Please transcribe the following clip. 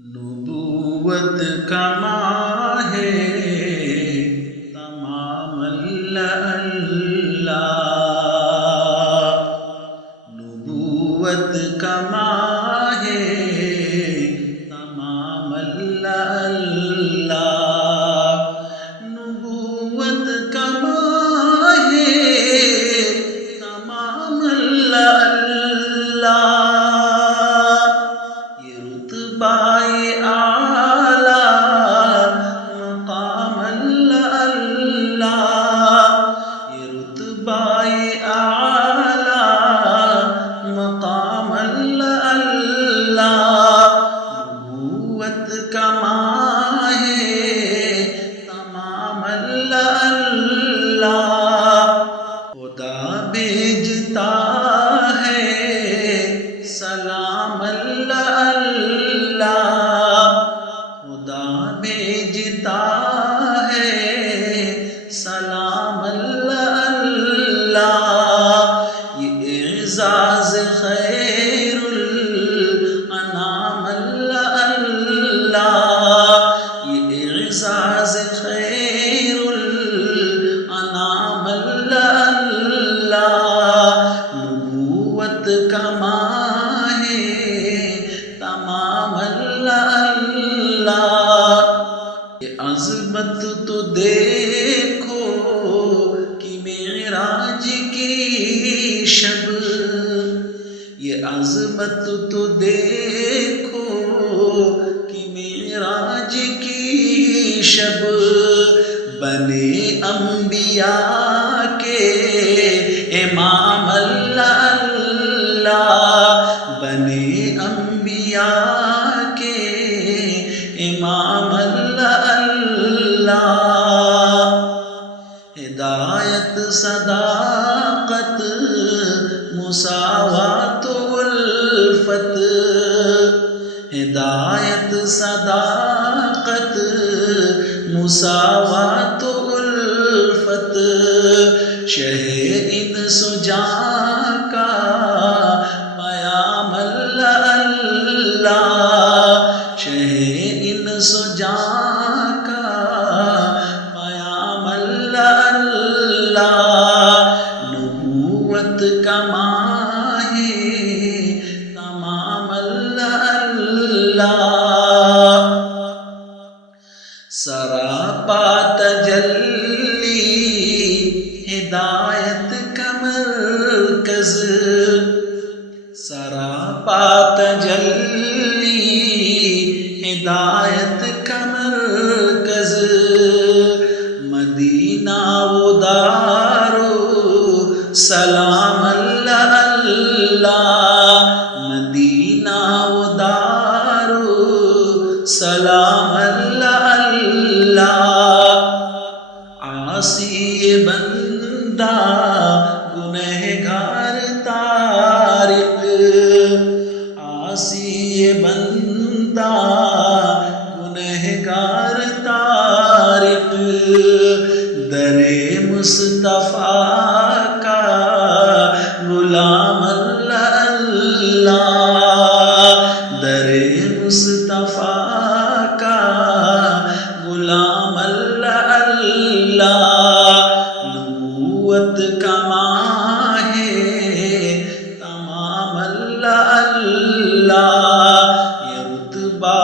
نبوت کا ماہ تمام اللہ، نبوت کا ماہ تمام اللہ، نبوت کا ماہ تمام اللہ، یہ رتبہ خدا بھیجتا ہے سلام اللہ، خدا بھیجتا ہے سلام اللہ، یہ اعزاز خیر الانام اللہ، یہ اعزاز خیر الانام اللہ، نبوت کا ماہ تمام اللہ، یہ عظمت تو دیکھو کہ معراج کی شب، یہ عظمت تو دیکھو کہ معراج کی شب، بنے انبیاء کے امام اللہ، بنے انبیاء کے امام اللہ، ہدایت صداقت مساوات الفت، ہدایت صداقت مساوات الفت، شہ انس و جاں کا پیام اللہ، شہ انس و جاں کا پیام اللہ، نبوت کا ماہ تمام اللہ، سراپا تجلی ہدایت کا مرکز، سراپا تجلی ہدایت کا مرکز، مدینہ و دارو سلام اللہ، مدینہ و دارو سلام اللہ، عاصی بندہ گنہگار طارق، عاصی بندہ گنہگار طارق، در مصطفیٰ کا غلام اللہ، در مصطفیٰ کا غلام اللہ، نبوت کا ماہ تمام اللہ، یہ رتبہ